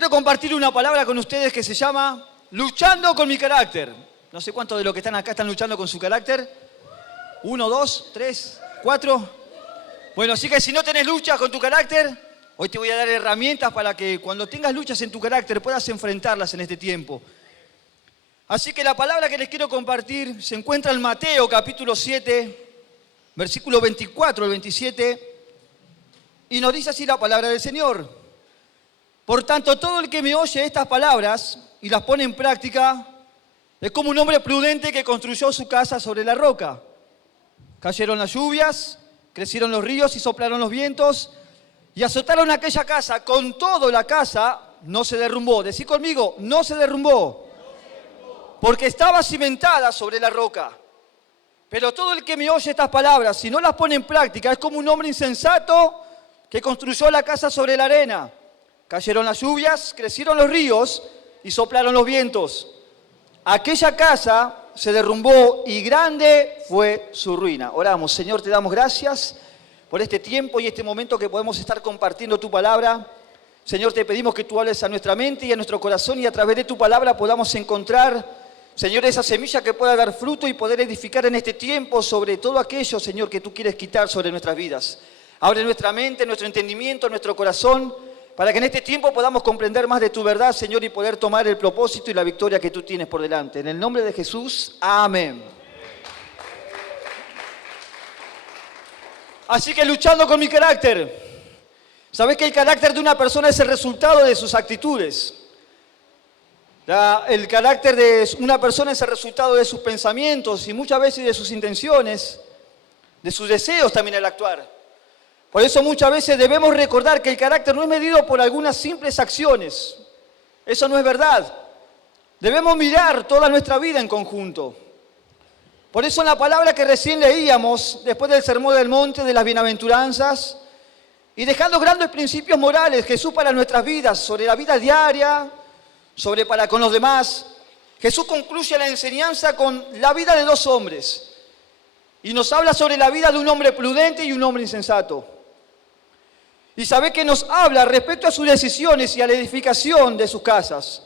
Quiero compartir una palabra con ustedes que se llama luchando con mi carácter. No sé cuántos de los que están acá están luchando con su carácter. 1, 2, 3, 4. Bueno, así que si no tenés lucha con tu carácter, hoy te voy a dar herramientas para que cuando tengas luchas en tu carácter puedas enfrentarlas en este tiempo. Así que la palabra que les quiero compartir se encuentra en Mateo capítulo 7, versículo 24 al 27, y nos dice así la palabra del Señor. Por tanto, todo el que me oye estas palabras y las pone en práctica es como un hombre prudente que construyó su casa sobre la roca. Cayeron las lluvias, crecieron los ríos y soplaron los vientos y azotaron aquella casa. Con todo, la casa no se derrumbó. Decí conmigo, no se derrumbó. Porque estaba cimentada sobre la roca. Pero todo el que me oye estas palabras, si no las pone en práctica, es como un hombre insensato que construyó la casa sobre la arena. Cayeron las lluvias, crecieron los ríos y soplaron los vientos. Aquella casa se derrumbó y grande fue su ruina. Oramos, Señor, te damos gracias por este tiempo y este momento que podemos estar compartiendo tu palabra. Señor, te pedimos que tú hables a nuestra mente y a nuestro corazón y a través de tu palabra podamos encontrar, Señor, esa semilla que pueda dar fruto y poder edificar en este tiempo sobre todo aquello, Señor, que tú quieres quitar sobre nuestras vidas. Abre nuestra mente, nuestro entendimiento, nuestro corazón, para que en este tiempo podamos comprender más de tu verdad, Señor, y poder tomar el propósito y la victoria que tú tienes por delante. En el nombre de Jesús, amén. Así que luchando con mi carácter. ¿Sabes que el carácter de una persona es el resultado de sus actitudes? El carácter de una persona es el resultado de sus pensamientos y muchas veces de sus intenciones, de sus deseos también al actuar. Por eso muchas veces debemos recordar que el carácter no es medido por algunas simples acciones. Eso no es verdad. Debemos mirar toda nuestra vida en conjunto. Por eso en la palabra que recién leíamos, después del Sermón del Monte, de las Bienaventuranzas, y dejando grandes principios morales, Jesús para nuestras vidas, sobre la vida diaria, sobre para con los demás, Jesús concluye la enseñanza con la vida de dos hombres. Y nos habla sobre la vida de un hombre prudente y un hombre insensato. Y sabe que nos habla respecto a sus decisiones y a la edificación de sus casas.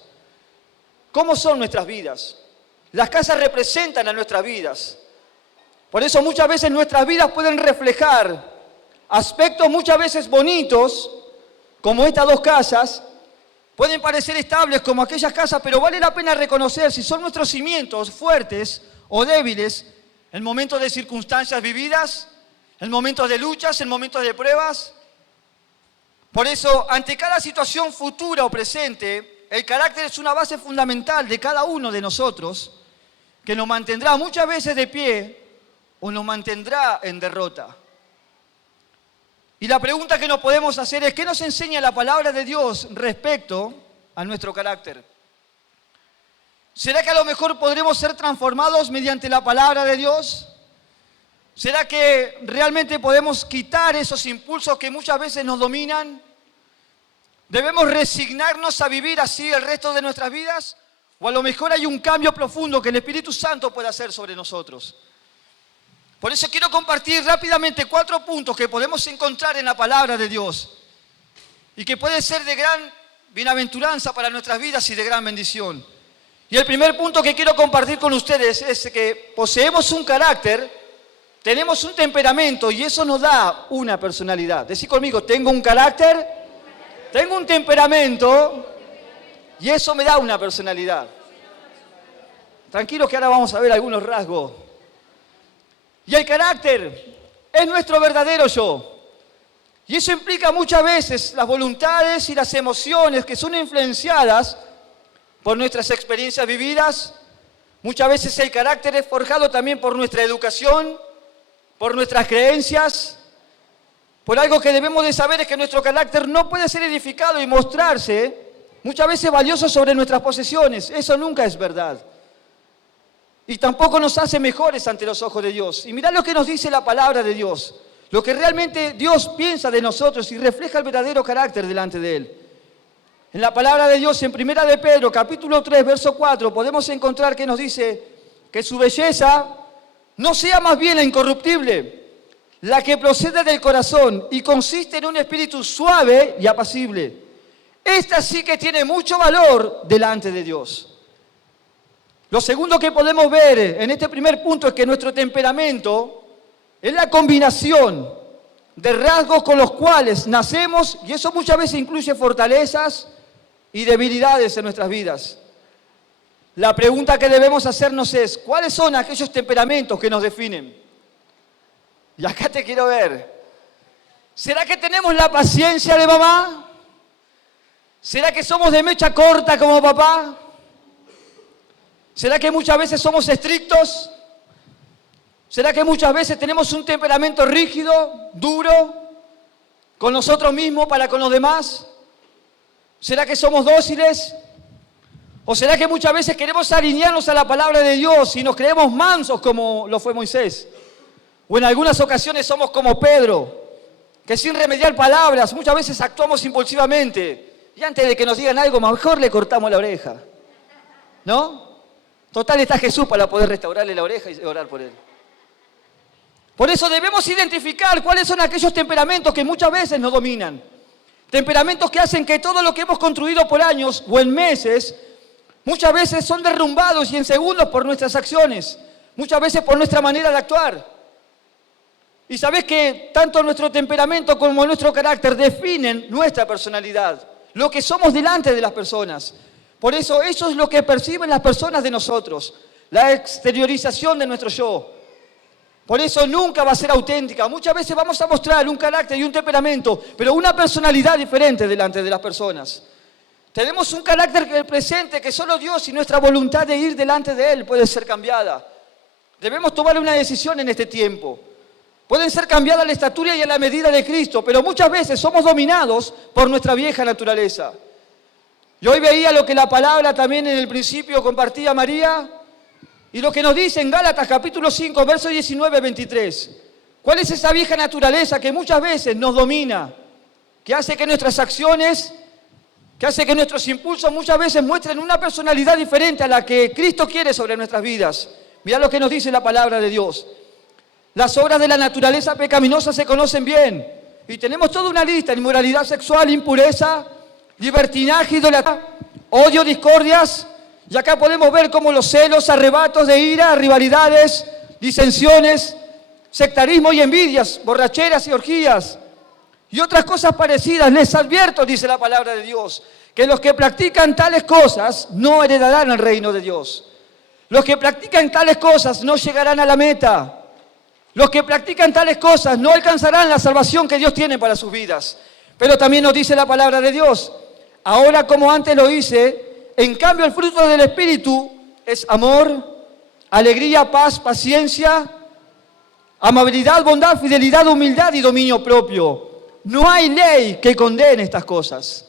¿Cómo son nuestras vidas? Las casas representan a nuestras vidas. Por eso muchas veces nuestras vidas pueden reflejar aspectos muchas veces bonitos, como estas dos casas. Pueden parecer estables como aquellas casas, pero vale la pena reconocer si son nuestros cimientos fuertes o débiles en momentos de circunstancias vividas, en momentos de luchas, en momentos de pruebas. Por eso, ante cada situación futura o presente, el carácter es una base fundamental de cada uno de nosotros que nos mantendrá muchas veces de pie o nos mantendrá en derrota. Y la pregunta que nos podemos hacer es, ¿qué nos enseña la palabra de Dios respecto a nuestro carácter? ¿Será que a lo mejor podremos ser transformados mediante la palabra de Dios? ¿Será que realmente podemos quitar esos impulsos que muchas veces nos dominan? ¿Debemos resignarnos a vivir así el resto de nuestras vidas? ¿O a lo mejor hay un cambio profundo que el Espíritu Santo puede hacer sobre nosotros? Por eso quiero compartir rápidamente 4 puntos que podemos encontrar en la palabra de Dios y que puede ser de gran bienaventuranza para nuestras vidas y de gran bendición. Y el primer punto que quiero compartir con ustedes es que poseemos un carácter, tenemos un temperamento y eso nos da una personalidad. Decí conmigo, tengo un carácter, tengo un temperamento y eso me da una personalidad. Tranquilos que ahora vamos a ver algunos rasgos. Y el carácter es nuestro verdadero yo. Y eso implica muchas veces las voluntades y las emociones que son influenciadas por nuestras experiencias vividas. Muchas veces el carácter es forjado también por nuestra educación, por nuestras creencias. Por algo que debemos de saber es que nuestro carácter no puede ser edificado y mostrarse muchas veces valioso sobre nuestras posesiones. Eso nunca es verdad. Y tampoco nos hace mejores ante los ojos de Dios. Y mirá lo que nos dice la palabra de Dios. Lo que realmente Dios piensa de nosotros y refleja el verdadero carácter delante de Él. En la palabra de Dios, en 1 de Pedro, capítulo 3, verso 4, podemos encontrar que nos dice que su belleza no sea más bien la incorruptible, la que procede del corazón y consiste en un espíritu suave y apacible, esta sí que tiene mucho valor delante de Dios. Lo segundo que podemos ver en este primer punto es que nuestro temperamento es la combinación de rasgos con los cuales nacemos, y eso muchas veces incluye fortalezas y debilidades en nuestras vidas. La pregunta que debemos hacernos es, ¿cuáles son aquellos temperamentos que nos definen? Y acá te quiero ver. ¿Será que tenemos la paciencia de mamá? ¿Será que somos de mecha corta como papá? ¿Será que muchas veces somos estrictos? ¿Será que muchas veces tenemos un temperamento rígido, duro, con nosotros mismos para con los demás? ¿Será que somos dóciles? ¿O será que muchas veces queremos alinearnos a la palabra de Dios y nos creemos mansos como lo fue Moisés? O en algunas ocasiones somos como Pedro, que sin remediar palabras muchas veces actuamos impulsivamente y antes de que nos digan algo mejor le cortamos la oreja. ¿No? Total está Jesús para poder restaurarle la oreja y orar por él. Por eso debemos identificar cuáles son aquellos temperamentos que muchas veces nos dominan. Temperamentos que hacen que todo lo que hemos construido por años o en meses, muchas veces son derrumbados y en segundos por nuestras acciones, muchas veces por nuestra manera de actuar. Y sabés que tanto nuestro temperamento como nuestro carácter definen nuestra personalidad, lo que somos delante de las personas. Por eso es lo que perciben las personas de nosotros, la exteriorización de nuestro yo. Por eso nunca va a ser auténtica. Muchas veces vamos a mostrar un carácter y un temperamento, pero una personalidad diferente delante de las personas. Tenemos un carácter presente que solo Dios y nuestra voluntad de ir delante de Él puede ser cambiada. Debemos tomar una decisión en este tiempo. Pueden ser cambiadas a la estatura y a la medida de Cristo, pero muchas veces somos dominados por nuestra vieja naturaleza. Y hoy veía lo que la palabra también en el principio compartía María, y lo que nos dice en Gálatas capítulo 5, versos 19-23. ¿Cuál es esa vieja naturaleza que muchas veces nos domina? Que hace que nuestras acciones, que hace que nuestros impulsos muchas veces muestren una personalidad diferente a la que Cristo quiere sobre nuestras vidas. Mirá lo que nos dice la palabra de Dios. Las obras de la naturaleza pecaminosa se conocen bien. Y tenemos toda una lista: inmoralidad sexual, impureza, libertinaje, idolatría, odio, discordias. Y acá podemos ver cómo los celos, arrebatos de ira, rivalidades, disensiones, sectarismo y envidias, borracheras y orgías y otras cosas parecidas. Les advierto, dice la palabra de Dios, que los que practican tales cosas no heredarán el reino de Dios. Los que practican tales cosas no llegarán a la meta. Los que practican tales cosas no alcanzarán la salvación que Dios tiene para sus vidas. Pero también nos dice la palabra de Dios: ahora como antes lo hice, en cambio el fruto del Espíritu es amor, alegría, paz, paciencia, amabilidad, bondad, fidelidad, humildad y dominio propio. No hay ley que condene estas cosas.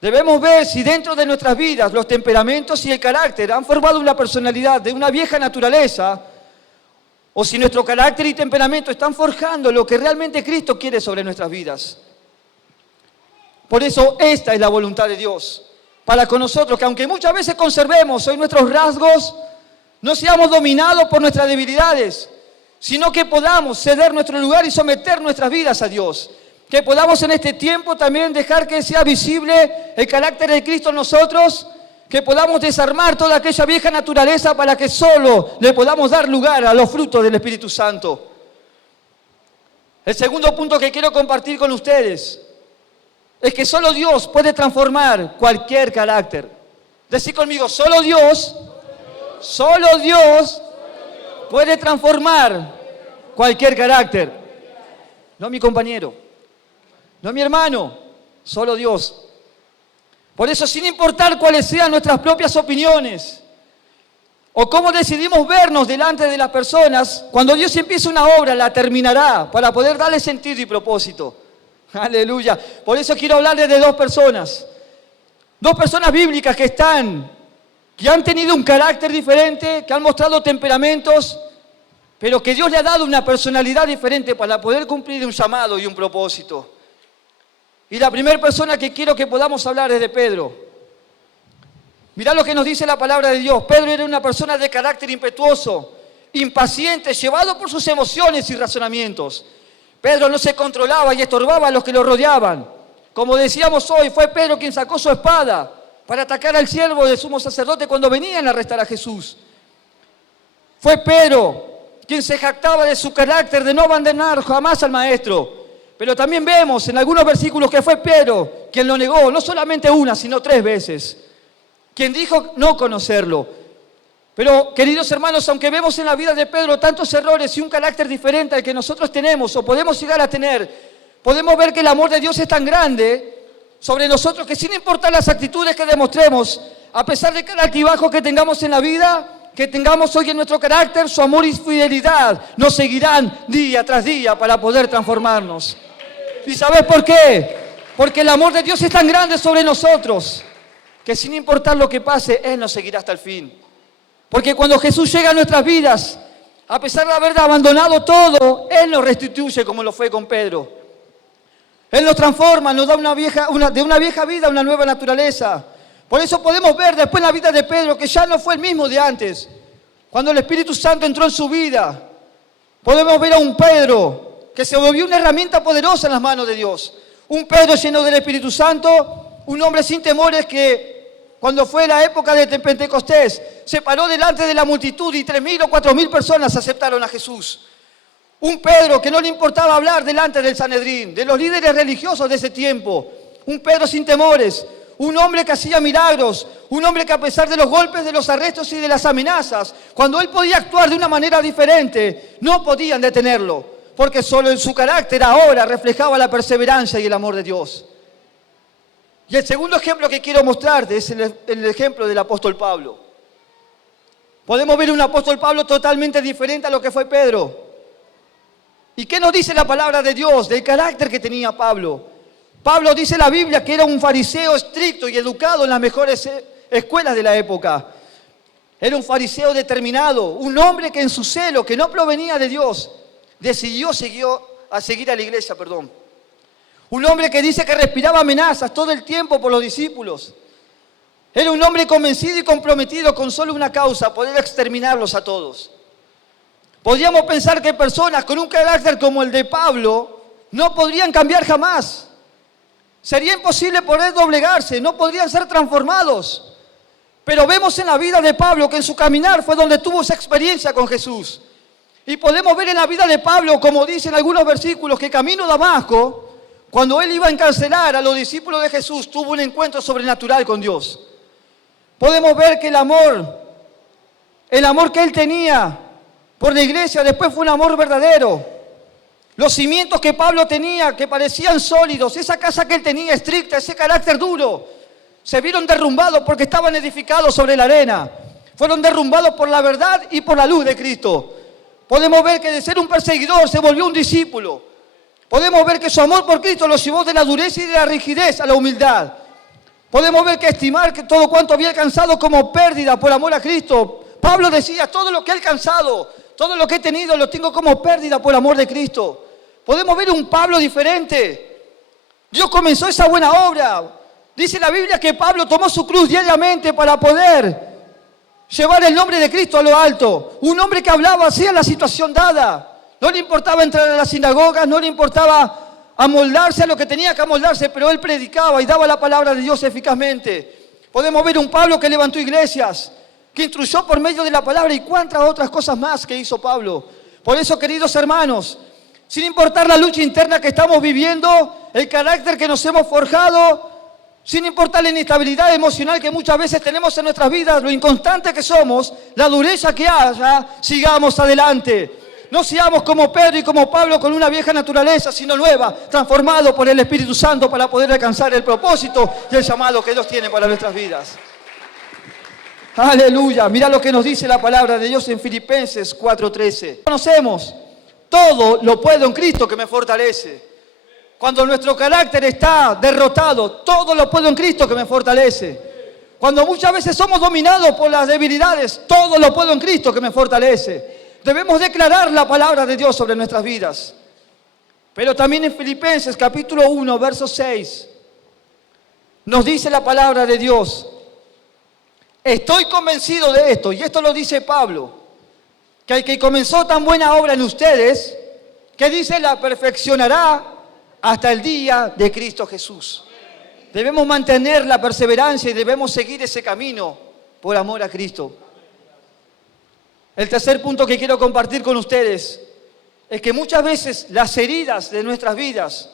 Debemos ver si dentro de nuestras vidas los temperamentos y el carácter han formado una personalidad de una vieja naturaleza, o si nuestro carácter y temperamento están forjando lo que realmente Cristo quiere sobre nuestras vidas. Por eso esta es la voluntad de Dios para con nosotros, que aunque muchas veces conservemos hoy nuestros rasgos, no seamos dominados por nuestras debilidades, sino que podamos ceder nuestro lugar y someter nuestras vidas a Dios. Que podamos en este tiempo también dejar que sea visible el carácter de Cristo en nosotros, que podamos desarmar toda aquella vieja naturaleza para que solo le podamos dar lugar a los frutos del Espíritu Santo. El segundo punto que quiero compartir con ustedes es que solo Dios puede transformar cualquier carácter. Decí conmigo: solo Dios puede transformar cualquier carácter. No mi compañero, no mi hermano, solo Dios. Por eso, sin importar cuáles sean nuestras propias opiniones o cómo decidimos vernos delante de las personas, cuando Dios empiece una obra, la terminará para poder darle sentido y propósito. Aleluya. Por eso quiero hablarles de dos personas bíblicas que han tenido un carácter diferente, que han mostrado temperamentos, pero que Dios le ha dado una personalidad diferente para poder cumplir un llamado y un propósito. Y la primera persona que quiero que podamos hablar es de Pedro. Mirá lo que nos dice la palabra de Dios. Pedro era una persona de carácter impetuoso, impaciente, llevado por sus emociones y razonamientos. Pedro no se controlaba y estorbaba a los que lo rodeaban. Como decíamos hoy, fue Pedro quien sacó su espada para atacar al siervo del sumo sacerdote cuando venían a arrestar a Jesús. Fue Pedro quien se jactaba de su carácter de no abandonar jamás al Maestro. Pero también vemos en algunos versículos que fue Pedro quien lo negó, no solamente una, sino 3 veces. Quien dijo no conocerlo. Pero, queridos hermanos, aunque vemos en la vida de Pedro tantos errores y un carácter diferente al que nosotros tenemos o podemos llegar a tener, podemos ver que el amor de Dios es tan grande sobre nosotros que sin importar las actitudes que demostremos, a pesar de cada altibajo que tengamos en la vida, que tengamos hoy en nuestro carácter, su amor y fidelidad nos seguirán día tras día para poder transformarnos. ¿Y sabes por qué? Porque el amor de Dios es tan grande sobre nosotros que sin importar lo que pase, Él nos seguirá hasta el fin. Porque cuando Jesús llega a nuestras vidas, a pesar de haber abandonado todo, Él nos restituye como lo fue con Pedro. Él nos transforma, nos da de una vieja vida una nueva naturaleza. Por eso podemos ver después en la vida de Pedro que ya no fue el mismo de antes. Cuando el Espíritu Santo entró en su vida, podemos ver a un Pedro que se volvió una herramienta poderosa en las manos de Dios. Un Pedro lleno del Espíritu Santo, un hombre sin temores que cuando fue la época de Pentecostés se paró delante de la multitud y 3.000 o 4.000 personas aceptaron a Jesús. Un Pedro que no le importaba hablar delante del Sanedrín, de los líderes religiosos de ese tiempo. Un Pedro sin temores, un hombre que hacía milagros, un hombre que a pesar de los golpes, de los arrestos y de las amenazas, cuando él podía actuar de una manera diferente, no podían detenerlo, porque solo en su carácter ahora reflejaba la perseverancia y el amor de Dios. Y el segundo ejemplo que quiero mostrarte es el ejemplo del apóstol Pablo. Podemos ver un apóstol Pablo totalmente diferente a lo que fue Pedro. ¿Y qué nos dice la palabra de Dios del carácter que tenía Pablo? Pablo dice la Biblia que era un fariseo estricto y educado en las mejores escuelas de la época. Era un fariseo determinado, un hombre que en su celo, que no provenía de Dios, decidió seguir a la iglesia. Un hombre que dice que respiraba amenazas todo el tiempo por los discípulos. Era un hombre convencido y comprometido con solo una causa, poder exterminarlos a todos. Podríamos pensar que personas con un carácter como el de Pablo no podrían cambiar jamás. Sería imposible poder doblegarse, no podrían ser transformados. Pero vemos en la vida de Pablo que en su caminar fue donde tuvo esa experiencia con Jesús. Y podemos ver en la vida de Pablo, como dicen algunos versículos, que camino a Damasco, cuando él iba a encarcelar a los discípulos de Jesús, tuvo un encuentro sobrenatural con Dios. Podemos ver que el amor que él tenía por la iglesia después fue un amor verdadero. Los cimientos que Pablo tenía, que parecían sólidos, esa casa que él tenía estricta, ese carácter duro, se vieron derrumbados porque estaban edificados sobre la arena. Fueron derrumbados por la verdad y por la luz de Cristo. Podemos ver que de ser un perseguidor se volvió un discípulo. Podemos ver que su amor por Cristo lo llevó de la dureza y de la rigidez a la humildad. Podemos ver que estimar que todo cuanto había alcanzado como pérdida por amor a Cristo. Pablo decía, todo lo que he alcanzado, todo lo que he tenido lo tengo como pérdida por amor de Cristo. Podemos ver un Pablo diferente. Dios comenzó esa buena obra. Dice la Biblia que Pablo tomó su cruz diariamente para poder llevar el nombre de Cristo a lo alto. Un hombre que hablaba así a la situación dada. No le importaba entrar a las sinagogas, no le importaba amoldarse a lo que tenía que amoldarse, pero él predicaba y daba la palabra de Dios eficazmente. Podemos ver un Pablo que levantó iglesias, que instruyó por medio de la palabra y cuántas otras cosas más que hizo Pablo. Por eso, queridos hermanos, sin importar la lucha interna que estamos viviendo, el carácter que nos hemos forjado, sin importar la inestabilidad emocional que muchas veces tenemos en nuestras vidas, lo inconstante que somos, la dureza que haya, sigamos adelante. No seamos como Pedro y como Pablo con una vieja naturaleza, sino nueva, transformado por el Espíritu Santo para poder alcanzar el propósito y el llamado que Dios tiene para nuestras vidas. Aleluya. Mira lo que nos dice la palabra de Dios en Filipenses 4:13. Conocemos, todo lo puedo en Cristo que me fortalece. Cuando nuestro carácter está derrotado, todo lo puedo en Cristo que me fortalece. Cuando muchas veces somos dominados por las debilidades, todo lo puedo en Cristo que me fortalece. Debemos declarar la palabra de Dios sobre nuestras vidas. Pero también en Filipenses capítulo 1, verso 6, nos dice la palabra de Dios. Estoy convencido de esto, y esto lo dice Pablo, que el que comenzó tan buena obra en ustedes, que dice la perfeccionará hasta el día de Cristo Jesús. debemos mantener la perseverancia y debemos seguir ese camino por amor a Cristo. El tercer punto que quiero compartir con ustedes es que muchas veces las heridas de nuestras vidas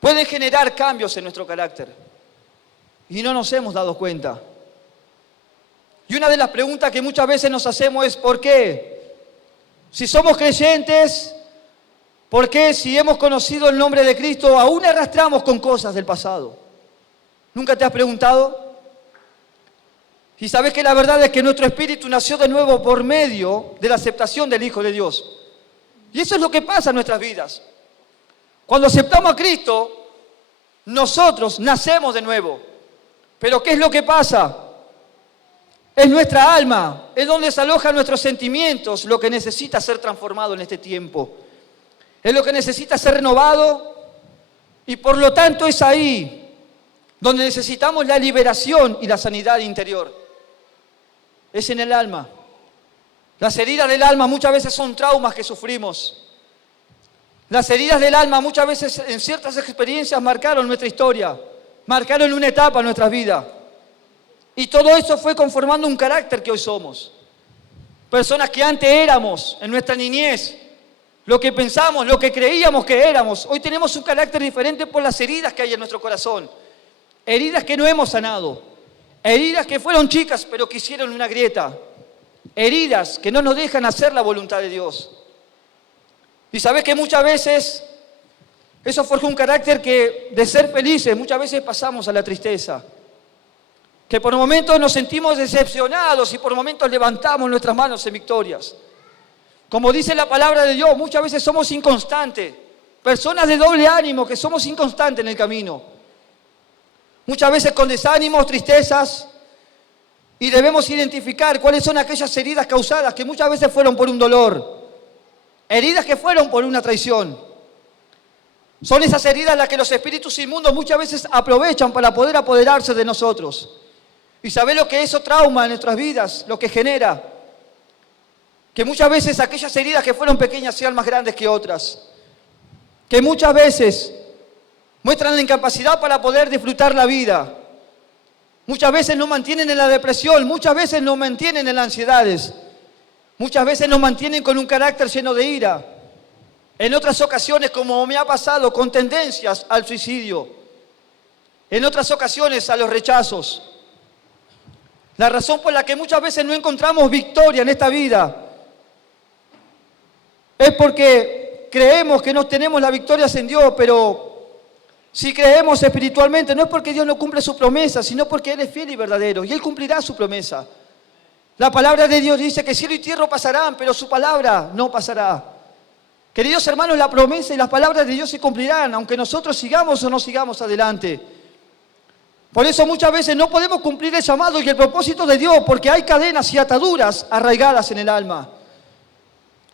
pueden generar cambios en nuestro carácter y no nos hemos dado cuenta. Y una de las preguntas que muchas veces nos hacemos es ¿por qué? Si somos creyentes, ¿por qué si hemos conocido el nombre de Cristo aún arrastramos con cosas del pasado? ¿Nunca te has preguntado? Y sabes que la verdad es que nuestro espíritu nació de nuevo por medio de la aceptación del Hijo de Dios. Y eso es lo que pasa en nuestras vidas. Cuando aceptamos a Cristo, nosotros nacemos de nuevo. Pero ¿qué es lo que pasa? Es nuestra alma, es donde se alojan nuestros sentimientos, lo que necesita ser transformado en este tiempo. Es lo que necesita ser renovado y por lo tanto es ahí donde necesitamos la liberación y la sanidad interior. Es en el alma. Las heridas del alma muchas veces son traumas que sufrimos. Las heridas del alma muchas veces en ciertas experiencias marcaron nuestra historia, marcaron una etapa en nuestras vidas. Y todo eso fue conformando un carácter que hoy somos. Personas que antes éramos en nuestra niñez, lo que pensamos, lo que creíamos que éramos. Hoy tenemos un carácter diferente por las heridas que hay en nuestro corazón. Heridas que no hemos sanado. Heridas que fueron chicas pero que hicieron una grieta. Heridas que no nos dejan hacer la voluntad de Dios. Y sabes que muchas veces eso forja un carácter que de ser felices muchas veces pasamos a la tristeza. Que por momentos nos sentimos decepcionados y por momentos levantamos nuestras manos en victorias. Como dice la palabra de Dios, muchas veces somos inconstantes. Personas de doble ánimo que somos inconstantes en el camino. Muchas veces con desánimos, tristezas, y debemos identificar cuáles son aquellas heridas causadas que muchas veces fueron por un dolor, heridas que fueron por una traición. Son esas heridas las que los espíritus inmundos muchas veces aprovechan para poder apoderarse de nosotros. Y ¿sabés lo que eso trauma en nuestras vidas? Lo que genera que muchas veces aquellas heridas que fueron pequeñas sean más grandes que otras. Que muchas veces muestran la incapacidad para poder disfrutar la vida. Muchas veces nos mantienen en la depresión, muchas veces nos mantienen en las ansiedades. Muchas veces nos mantienen con un carácter lleno de ira. En otras ocasiones, como me ha pasado, con tendencias al suicidio. En otras ocasiones a los rechazos. La razón por la que muchas veces no encontramos victoria en esta vida es porque creemos que no tenemos la victoria en Dios, pero si creemos espiritualmente no es porque Dios no cumple su promesa, sino porque Él es fiel y verdadero y Él cumplirá su promesa. La palabra de Dios dice que cielo y tierra pasarán, pero su palabra no pasará. Queridos hermanos, la promesa y las palabras de Dios se cumplirán, aunque nosotros sigamos o no sigamos adelante. Por eso muchas veces no podemos cumplir el llamado y el propósito de Dios, porque hay cadenas y ataduras arraigadas en el alma.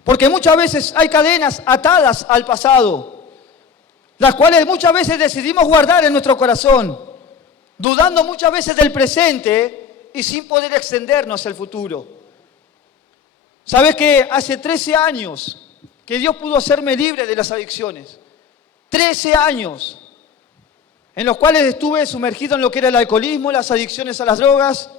Porque muchas veces hay cadenas atadas al pasado, las cuales muchas veces decidimos guardar en nuestro corazón, dudando muchas veces del presente y sin poder extendernos hacia el futuro. ¿Sabes que hace 13 años que Dios pudo hacerme libre de las adicciones? 13 años en los cuales estuve sumergido en lo que era el alcoholismo, las adicciones a las drogas.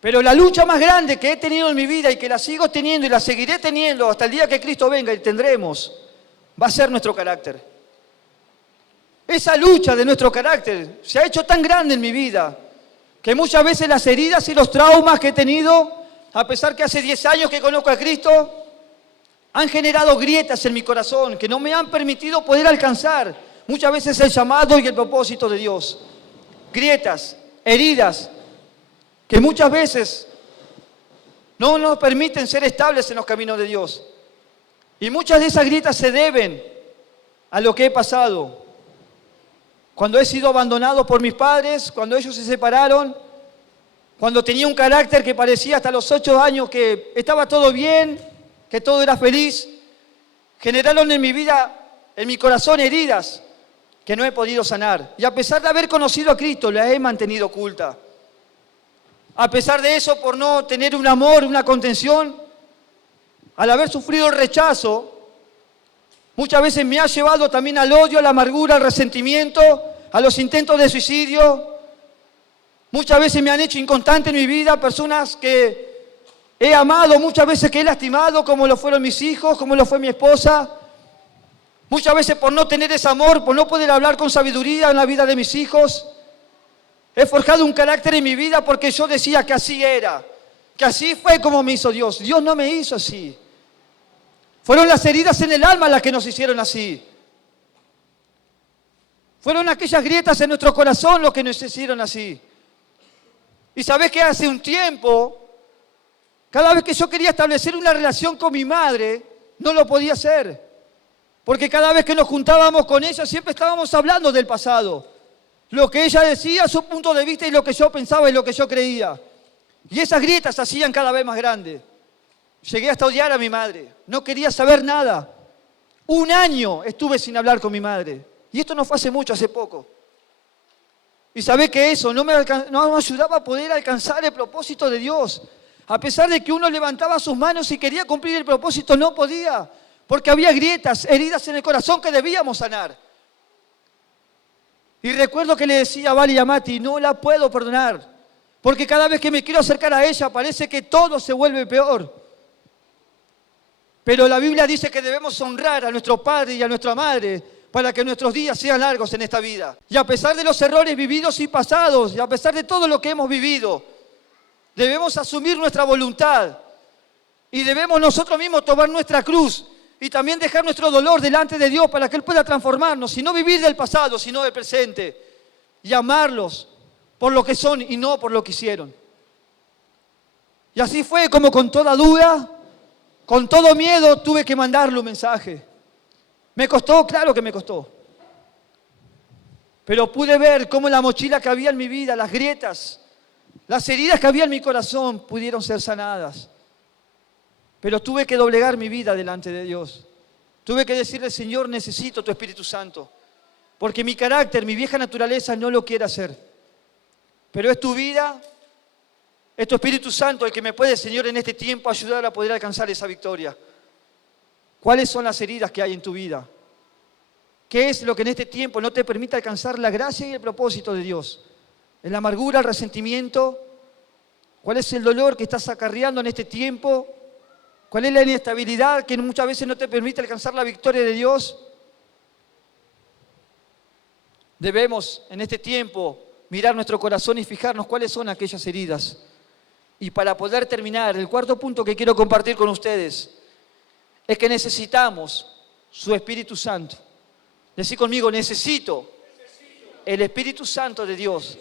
Pero la lucha más grande que he tenido en mi vida y que la sigo teniendo y la seguiré teniendo hasta el día que Cristo venga y tendremos, va a ser nuestro carácter. Esa lucha de nuestro carácter se ha hecho tan grande en mi vida que muchas veces las heridas y los traumas que he tenido, a pesar que hace 10 años que conozco a Cristo, han generado grietas en mi corazón que no me han permitido poder alcanzar muchas veces el llamado y el propósito de Dios. Grietas, heridas, que muchas veces no nos permiten ser estables en los caminos de Dios. Y muchas de esas grietas se deben a lo que he pasado. Cuando he sido abandonado por mis padres, cuando ellos se separaron, cuando tenía un carácter que parecía hasta los 8 años que estaba todo bien, que todo era feliz, generaron en mi vida, en mi corazón, heridas que no he podido sanar. Y a pesar de haber conocido a Cristo, las he mantenido ocultas. A pesar de eso, por no tener un amor, una contención, al haber sufrido el rechazo, muchas veces me ha llevado también al odio, a la amargura, al resentimiento, a los intentos de suicidio. Muchas veces me han hecho inconstante en mi vida personas que he amado, muchas veces que he lastimado, como lo fueron mis hijos, como lo fue mi esposa. Muchas veces por no tener ese amor, por no poder hablar con sabiduría en la vida de mis hijos. He forjado un carácter en mi vida porque yo decía que así era, que así fue como me hizo Dios. Dios no me hizo así. Fueron las heridas en el alma las que nos hicieron así. Fueron aquellas grietas en nuestro corazón los que nos hicieron así. Y sabés que hace un tiempo, cada vez que yo quería establecer una relación con mi madre, no lo podía hacer. Porque cada vez que nos juntábamos con ella, siempre estábamos hablando del pasado. Lo que ella decía, su punto de vista y lo que yo pensaba y lo que yo creía. Y esas grietas se hacían cada vez más grandes. Llegué hasta odiar a mi madre. No quería saber nada. 1 año estuve sin hablar con mi madre. Y esto no fue hace mucho, hace poco. Y sabés que eso no me ayudaba a poder alcanzar el propósito de Dios. A pesar de que uno levantaba sus manos y quería cumplir el propósito, no podía. Porque había grietas, heridas en el corazón que debíamos sanar. Y recuerdo que le decía a Vali y a Mati, no la puedo perdonar. Porque cada vez que me quiero acercar a ella parece que todo se vuelve peor. Pero la Biblia dice que debemos honrar a nuestro padre y a nuestra madre para que nuestros días sean largos en esta vida. Y a pesar de los errores vividos y pasados, y a pesar de todo lo que hemos vivido, debemos asumir nuestra voluntad y debemos nosotros mismos tomar nuestra cruz y también dejar nuestro dolor delante de Dios para que Él pueda transformarnos y no vivir del pasado, sino del presente y amarlos por lo que son y no por lo que hicieron. Y así fue como con toda duda, con todo miedo tuve que mandarle un mensaje. Me costó, claro que me costó. Pero pude ver cómo la mochila que había en mi vida, las grietas, las heridas que había en mi corazón pudieron ser sanadas. Pero tuve que doblegar mi vida delante de Dios. Tuve que decirle, Señor, necesito tu Espíritu Santo. Porque mi carácter, mi vieja naturaleza no lo quiere hacer. Pero es tu vida, es tu Espíritu Santo el que me puede, Señor, en este tiempo ayudar a poder alcanzar esa victoria. ¿Cuáles son las heridas que hay en tu vida? ¿Qué es lo que en este tiempo no te permite alcanzar la gracia y el propósito de Dios? ¿Es la amargura, el resentimiento? ¿Cuál es el dolor que estás acarreando en este tiempo? ¿Cuál es la inestabilidad que muchas veces no te permite alcanzar la victoria de Dios? Debemos en este tiempo mirar nuestro corazón y fijarnos cuáles son aquellas heridas. Y para poder terminar, el cuarto punto que quiero compartir con ustedes es que necesitamos su Espíritu Santo. Decí conmigo, necesito el Espíritu Santo de Dios.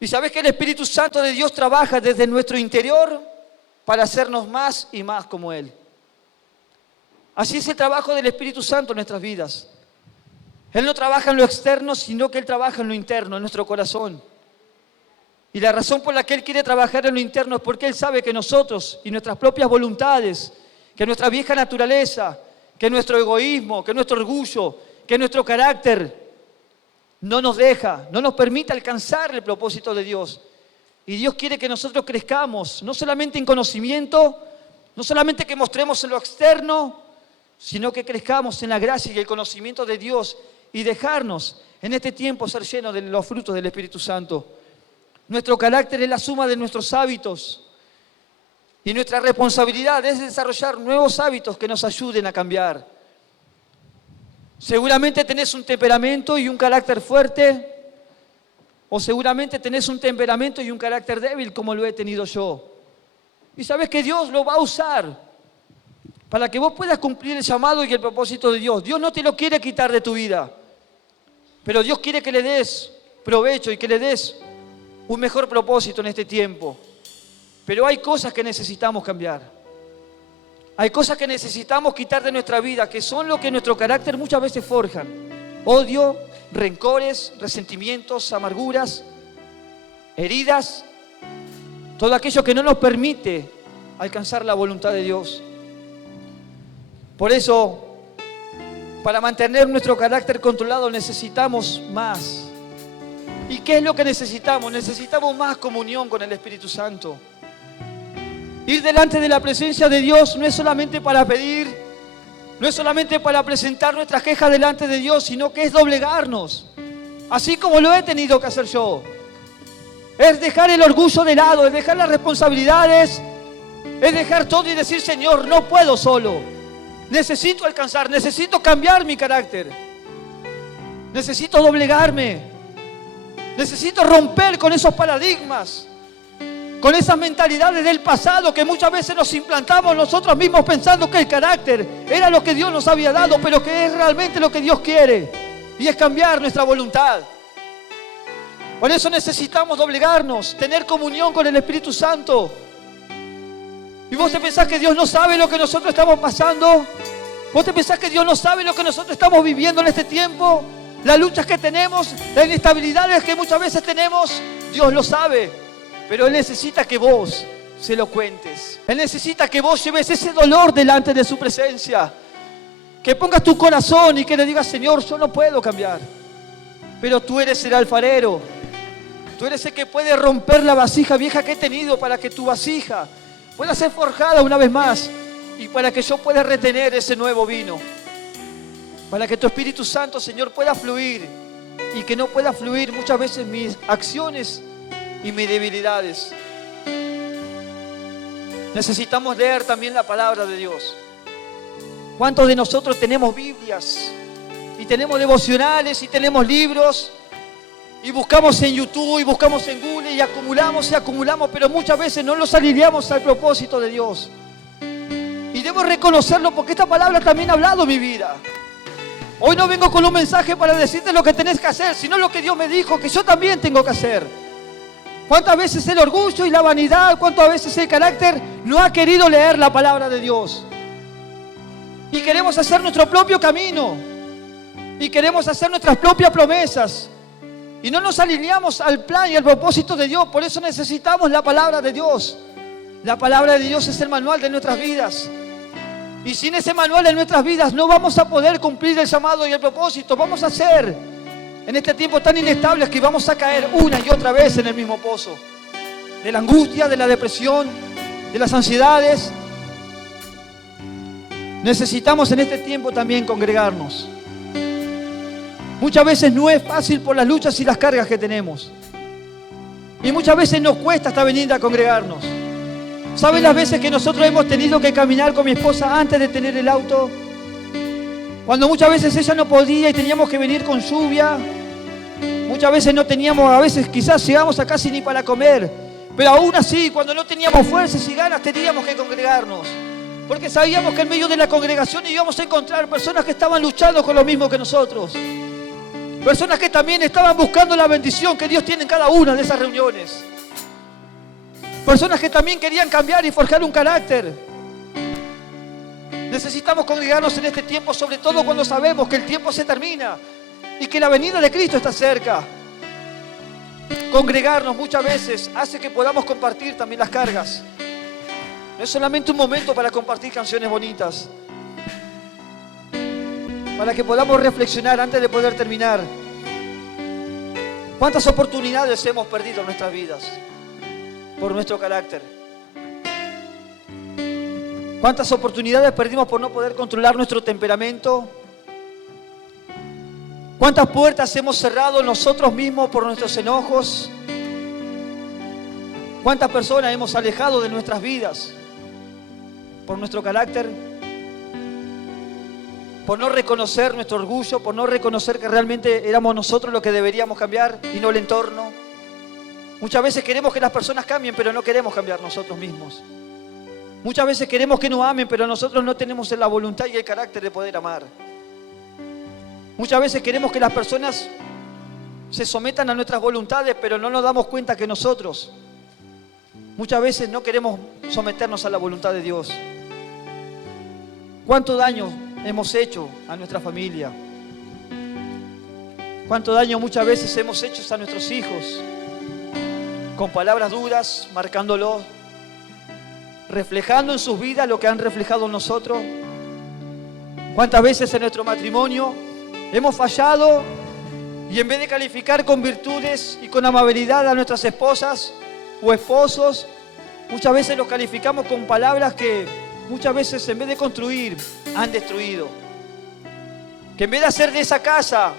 Y sabes que el Espíritu Santo de Dios trabaja desde nuestro interior para hacernos más y más como Él. Así es el trabajo del Espíritu Santo en nuestras vidas. Él no trabaja en lo externo, sino que Él trabaja en lo interno, en nuestro corazón. Y la razón por la que Él quiere trabajar en lo interno es porque Él sabe que nosotros y nuestras propias voluntades, que nuestra vieja naturaleza, que nuestro egoísmo, que nuestro orgullo, que nuestro carácter no nos deja, no nos permite alcanzar el propósito de Dios. Y Dios quiere que nosotros crezcamos, no solamente en conocimiento, no solamente que mostremos en lo externo, sino que crezcamos en la gracia y el conocimiento de Dios y dejarnos en este tiempo ser llenos de los frutos del Espíritu Santo. Nuestro carácter es la suma de nuestros hábitos y nuestra responsabilidad es desarrollar nuevos hábitos que nos ayuden a cambiar. Seguramente tenés un temperamento y un carácter fuerte, o seguramente tenés un temperamento y un carácter débil como lo he tenido yo. Y sabes que Dios lo va a usar para que vos puedas cumplir el llamado y el propósito de Dios. Dios no te lo quiere quitar de tu vida, pero Dios quiere que le des provecho y que le des un mejor propósito en este tiempo. Pero hay cosas que necesitamos cambiar. Hay cosas que necesitamos quitar de nuestra vida, que son lo que nuestro carácter muchas veces forjan. Odio, rencores, resentimientos, amarguras, heridas, todo aquello que no nos permite alcanzar la voluntad de Dios. Por eso, para mantener nuestro carácter controlado necesitamos más. ¿Y qué es lo que necesitamos? Necesitamos más comunión con el Espíritu Santo. Ir delante de la presencia de Dios no es solamente para pedir, no es solamente para presentar nuestras quejas delante de Dios, sino que es doblegarnos, así como lo he tenido que hacer yo. Es dejar el orgullo de lado, es dejar las responsabilidades, es dejar todo y decir, Señor, no puedo solo. Necesito alcanzar, necesito cambiar mi carácter. Necesito doblegarme. Necesito romper con esos paradigmas, con esas mentalidades del pasado que muchas veces nos implantamos nosotros mismos pensando que el carácter era lo que Dios nos había dado, pero que es realmente lo que Dios quiere, y es cambiar nuestra voluntad. Por eso necesitamos doblegarnos, tener comunión con el Espíritu Santo. ¿Y vos te pensás que Dios no sabe lo que nosotros estamos pasando? ¿Vos te pensás que Dios no sabe lo que nosotros estamos viviendo en este tiempo? Las luchas que tenemos, las inestabilidades que muchas veces tenemos, Dios lo sabe. Pero Él necesita que vos se lo cuentes. Él necesita que vos lleves ese dolor delante de su presencia. Que pongas tu corazón y que le digas, Señor, yo no puedo cambiar. Pero tú eres el alfarero. Tú eres el que puede romper la vasija vieja que he tenido para que tu vasija pueda ser forjada una vez más y para que yo pueda retener ese nuevo vino. Para que tu Espíritu Santo, Señor, pueda fluir y que no pueda fluir muchas veces mis acciones y mis debilidades. Necesitamos leer también la palabra de Dios. ¿Cuántos de nosotros tenemos Biblias y tenemos devocionales y tenemos libros y buscamos en YouTube y buscamos en Google y acumulamos, pero muchas veces no los alineamos al propósito de Dios? Y debo reconocerlo porque esta palabra también ha hablado en mi vida. Hoy no vengo con un mensaje para decirte lo que tenés que hacer, sino lo que Dios me dijo que yo también tengo que hacer. ¿Cuántas veces el orgullo y la vanidad, cuántas veces el carácter no ha querido leer la palabra de Dios? Y queremos hacer nuestro propio camino. Y queremos hacer nuestras propias promesas. Y no nos alineamos al plan y al propósito de Dios. Por eso necesitamos la palabra de Dios. La palabra de Dios es el manual de nuestras vidas. Y sin ese manual en nuestras vidas no vamos a poder cumplir el llamado y el propósito. Vamos a ser en este tiempo tan inestable que vamos a caer una y otra vez en el mismo pozo. De la angustia, de la depresión, de las ansiedades. Necesitamos en este tiempo también congregarnos. Muchas veces no es fácil por las luchas y las cargas que tenemos. Y muchas veces nos cuesta hasta venir a congregarnos. ¿Saben las veces que nosotros hemos tenido que caminar con mi esposa antes de tener el auto? Cuando muchas veces ella no podía y teníamos que venir con lluvia. Muchas veces no teníamos, a veces quizás llegamos a casi ni para comer. Pero aún así, cuando no teníamos fuerzas y ganas, teníamos que congregarnos. Porque sabíamos que en medio de la congregación íbamos a encontrar personas que estaban luchando con lo mismo que nosotros. Personas que también estaban buscando la bendición que Dios tiene en cada una de esas reuniones. Personas que también querían cambiar y forjar un carácter. Necesitamos congregarnos en este tiempo, sobre todo cuando sabemos que el tiempo se termina y que la venida de Cristo está cerca. Congregarnos muchas veces hace que podamos compartir también las cargas. No es solamente un momento para compartir canciones bonitas. Para que podamos reflexionar antes de poder terminar. ¿Cuántas oportunidades hemos perdido en nuestras vidas por nuestro carácter? ¿Cuántas oportunidades perdimos por no poder controlar nuestro temperamento? ¿Cuántas puertas hemos cerrado nosotros mismos por nuestros enojos? ¿Cuántas personas hemos alejado de nuestras vidas por nuestro carácter? Por no reconocer nuestro orgullo, por no reconocer que realmente éramos nosotros los que deberíamos cambiar y no el entorno. Muchas veces queremos que las personas cambien, pero no queremos cambiar nosotros mismos. Muchas veces queremos que nos amen, pero nosotros no tenemos la voluntad y el carácter de poder amar. Muchas veces queremos que las personas se sometan a nuestras voluntades, pero no nos damos cuenta que nosotros muchas veces no queremos someternos a la voluntad de Dios. ¿Cuánto daño hemos hecho a nuestra familia? ¿Cuánto daño muchas veces hemos hecho a nuestros hijos? Con palabras duras, marcándolos, reflejando en sus vidas lo que han reflejado en nosotros. ¿Cuántas veces en nuestro matrimonio hemos fallado y en vez de calificar con virtudes y con amabilidad a nuestras esposas o esposos, muchas veces los calificamos con palabras que muchas veces en vez de construir, han destruido. Que en vez de hacer de esa casa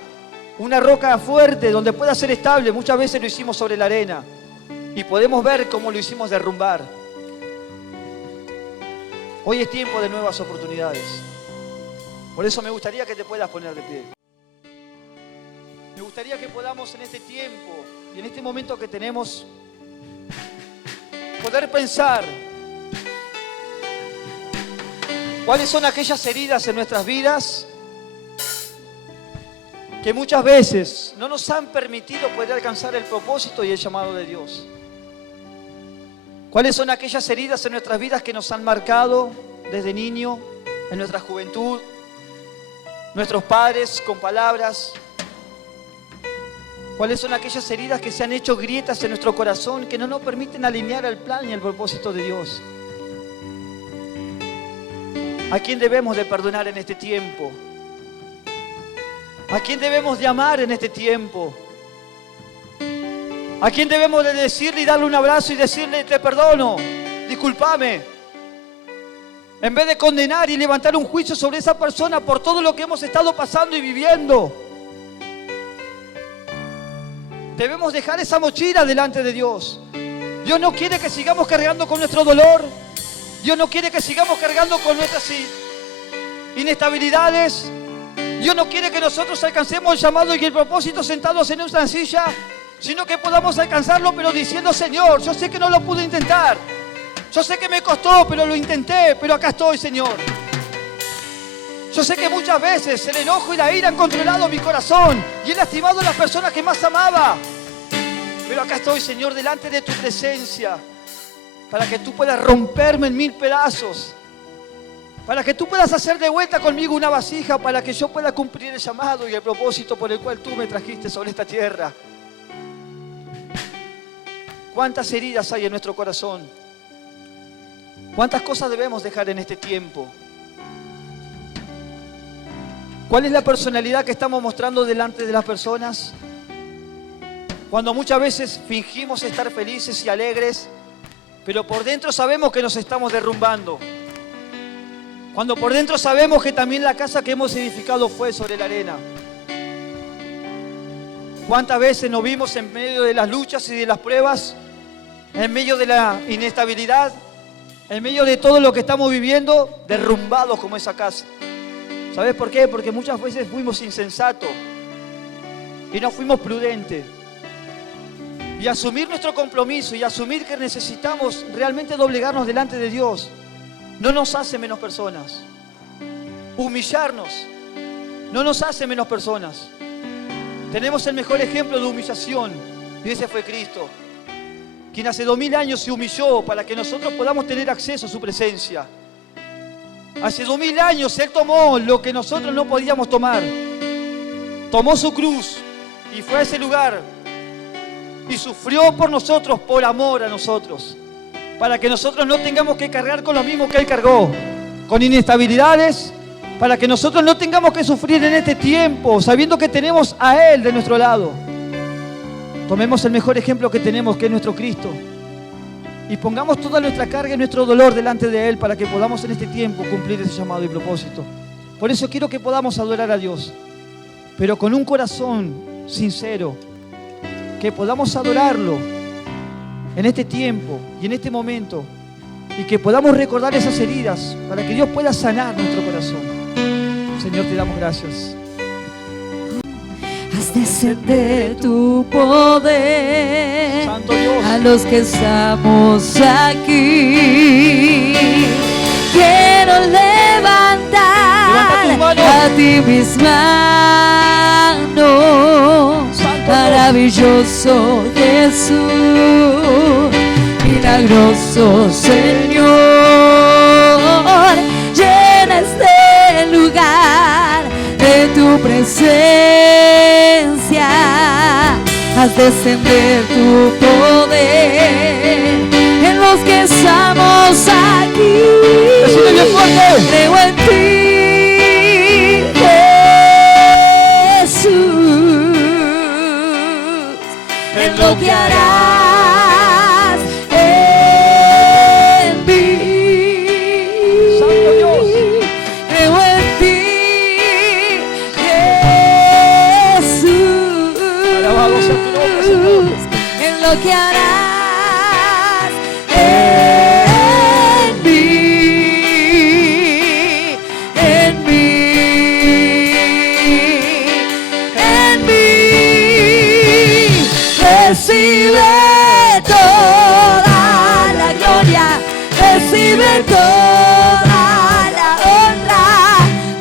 una roca fuerte donde pueda ser estable, muchas veces lo hicimos sobre la arena. Y podemos ver cómo lo hicimos derrumbar. Hoy es tiempo de nuevas oportunidades. Por eso me gustaría que te puedas poner de pie. Me gustaría que podamos en este tiempo y en este momento que tenemos poder pensar cuáles son aquellas heridas en nuestras vidas que muchas veces no nos han permitido poder alcanzar el propósito y el llamado de Dios. ¿Cuáles son aquellas heridas en nuestras vidas que nos han marcado desde niño, en nuestra juventud, nuestros padres con palabras? ¿Cuáles son aquellas heridas que se han hecho grietas en nuestro corazón que no nos permiten alinear al plan y al propósito de Dios? ¿A quién debemos de perdonar en este tiempo? ¿A quién debemos de amar en este tiempo? ¿A quién debemos de decirle y darle un abrazo y decirle te perdono, discúlpame? En vez de condenar y levantar un juicio sobre esa persona por todo lo que hemos estado pasando y viviendo. Debemos dejar esa mochila delante de Dios. Dios no quiere que sigamos cargando con nuestro dolor. Dios no quiere que sigamos cargando con nuestras inestabilidades. Dios no quiere que nosotros alcancemos el llamado y el propósito sentados en una silla, sino que podamos alcanzarlo, pero diciendo, Señor, yo sé que no lo pude intentar. Yo sé que me costó, pero lo intenté, pero acá estoy, Señor. Yo sé que muchas veces el enojo y la ira han controlado mi corazón y he lastimado a las personas que más amaba. Pero acá estoy, Señor, delante de tu presencia, para que tú puedas romperme en 1000 pedazos, para que tú puedas hacer de vuelta conmigo una vasija, para que yo pueda cumplir el llamado y el propósito por el cual tú me trajiste sobre esta tierra. ¿Cuántas heridas hay en nuestro corazón? ¿Cuántas cosas debemos dejar en este tiempo? ¿Cuál es la personalidad que estamos mostrando delante de las personas? Cuando muchas veces fingimos estar felices y alegres, pero por dentro sabemos que nos estamos derrumbando. Cuando por dentro sabemos que también la casa que hemos edificado fue sobre la arena. ¿Cuántas veces nos vimos en medio de las luchas y de las pruebas, en medio de la inestabilidad, en medio de todo lo que estamos viviendo, derrumbados como esa casa? ¿Sabes por qué? Porque muchas veces fuimos insensatos y no fuimos prudentes. Y asumir nuestro compromiso y asumir que necesitamos realmente doblegarnos delante de Dios no nos hace menos personas. Humillarnos no nos hace menos personas. Tenemos el mejor ejemplo de humillación y ese fue Cristo, quien hace 2000 años se humilló para que nosotros podamos tener acceso a su presencia. Hace 2000 años Él tomó lo que nosotros no podíamos tomar. Tomó su cruz y fue a ese lugar y sufrió por nosotros, por amor a nosotros, para que nosotros no tengamos que cargar con lo mismo que Él cargó, con inestabilidades, para que nosotros no tengamos que sufrir en este tiempo, sabiendo que tenemos a Él de nuestro lado. Tomemos el mejor ejemplo que tenemos, que es nuestro Cristo, y pongamos toda nuestra carga y nuestro dolor delante de Él para que podamos en este tiempo cumplir ese llamado y propósito. Por eso quiero que podamos adorar a Dios, pero con un corazón sincero, que podamos adorarlo en este tiempo y en este momento, y que podamos recordar esas heridas para que Dios pueda sanar nuestro corazón. Señor, te damos gracias. Haz descender tu poder, Santo Dios, a los que estamos aquí. Quiero levantar a ti mis manos. Santo Maravilloso Jesús, milagroso Señor, llena este lugar de tu presencia. Haz descender tu poder en los que estamos aquí. Decide bien fuerte. Creo en ti, Jesús, en lo que harás en mí. lo que harás en mí, en mí, en mí. Recibe toda la gloria, recibe toda la honra,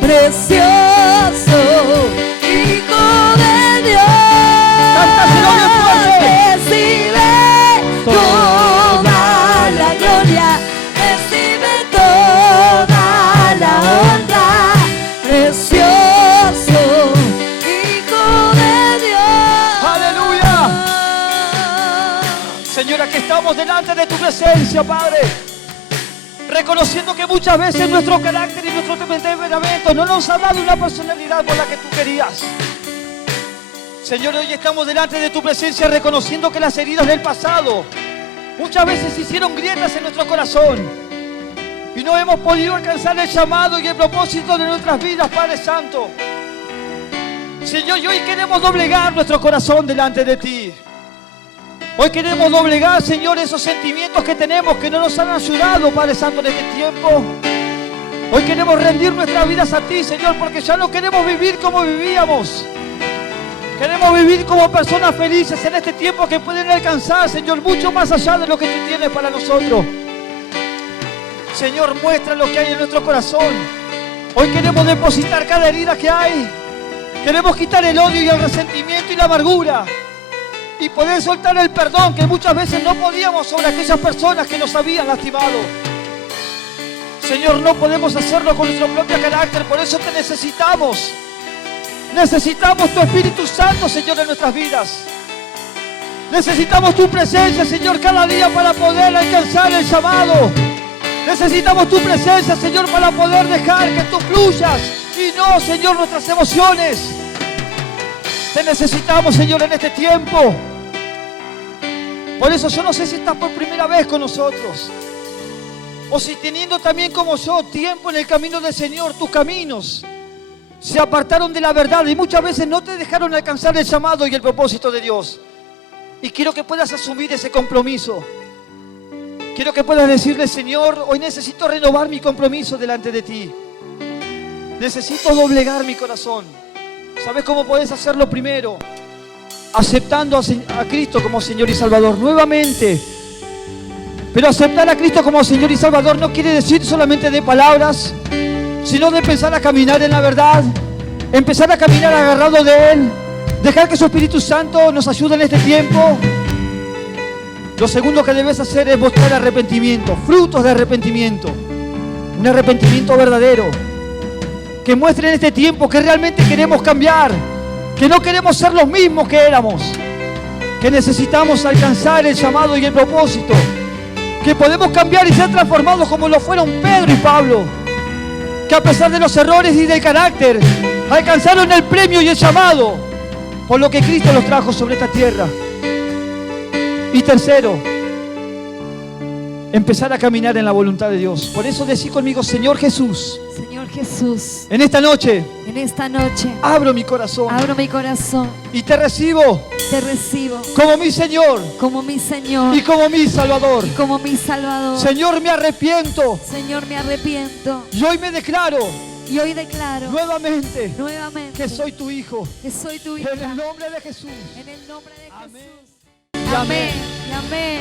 precioso Hijo de Dios. Cántaselo bien fuerte. Recibe toda la gloria, recibe toda la honra, precioso Hijo de Dios. ¡Aleluya! Señor, aquí estamos delante de tu presencia, Padre. Reconociendo que muchas veces nuestro carácter y nuestro temperamento no nos ha dado una personalidad por la que tú querías. Señor, hoy estamos delante de tu presencia reconociendo que las heridas del pasado muchas veces hicieron grietas en nuestro corazón y no hemos podido alcanzar el llamado y el propósito de nuestras vidas, Padre Santo. Señor, y hoy queremos doblegar nuestro corazón delante de ti. Hoy queremos doblegar, Señor, esos sentimientos que tenemos que no nos han ayudado, Padre Santo, en este tiempo. Hoy queremos rendir nuestras vidas a ti, Señor, porque ya no queremos vivir como vivíamos. Queremos vivir como personas felices en este tiempo que pueden alcanzar, Señor, mucho más allá de lo que tú tienes para nosotros. Señor, muestra lo que hay en nuestro corazón. Hoy queremos depositar cada herida que hay. Queremos quitar el odio y el resentimiento y la amargura. Y poder soltar el perdón que muchas veces no podíamos sobre aquellas personas que nos habían lastimado. Señor, no podemos hacerlo con nuestro propio carácter, por eso te necesitamos. Necesitamos tu Espíritu Santo, Señor, en nuestras vidas. Necesitamos tu presencia, Señor, cada día para poder alcanzar el llamado. Necesitamos tu presencia, Señor, para poder dejar que tú fluyas y no, Señor, nuestras emociones. Te necesitamos, Señor, en este tiempo. Por eso yo no sé si estás por primera vez con nosotros o si teniendo también como yo tiempo en el camino del Señor, tus caminos se apartaron de la verdad y muchas veces no te dejaron alcanzar el llamado y el propósito de Dios. Y quiero que puedas asumir ese compromiso. Quiero que puedas decirle, Señor, hoy necesito renovar mi compromiso delante de ti. Necesito doblegar mi corazón. ¿Sabes cómo puedes hacerlo primero? Aceptando a Cristo como Señor y Salvador nuevamente. Pero aceptar a Cristo como Señor y Salvador no quiere decir solamente de palabras, sino de empezar a caminar en la verdad, empezar a caminar agarrado de Él, dejar que su Espíritu Santo nos ayude en este tiempo. Lo segundo que debes hacer es mostrar arrepentimiento, frutos de arrepentimiento, un arrepentimiento verdadero, que muestre en este tiempo que realmente queremos cambiar, que no queremos ser los mismos que éramos, que necesitamos alcanzar el llamado y el propósito, que podemos cambiar y ser transformados como lo fueron Pedro y Pablo, que a pesar de los errores y del carácter, alcanzaron el premio y el llamado por lo que Cristo los trajo sobre esta tierra. Y tercero, empezar a caminar en la voluntad de Dios. Por eso decí conmigo, Señor Jesús, Señor Jesús, en esta noche abro mi corazón y te recibo como mi Señor y como mi Salvador. Señor, me arrepiento y hoy me declaro nuevamente que soy tu hijo. En el nombre de Jesús. Amén. Amén. Amén.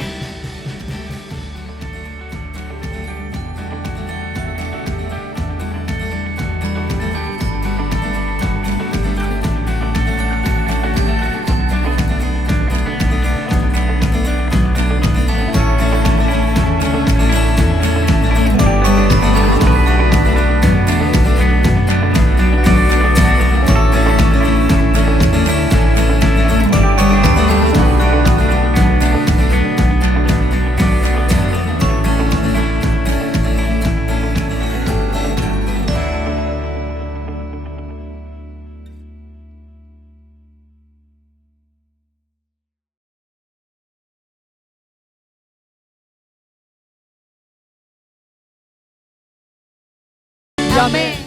Amén.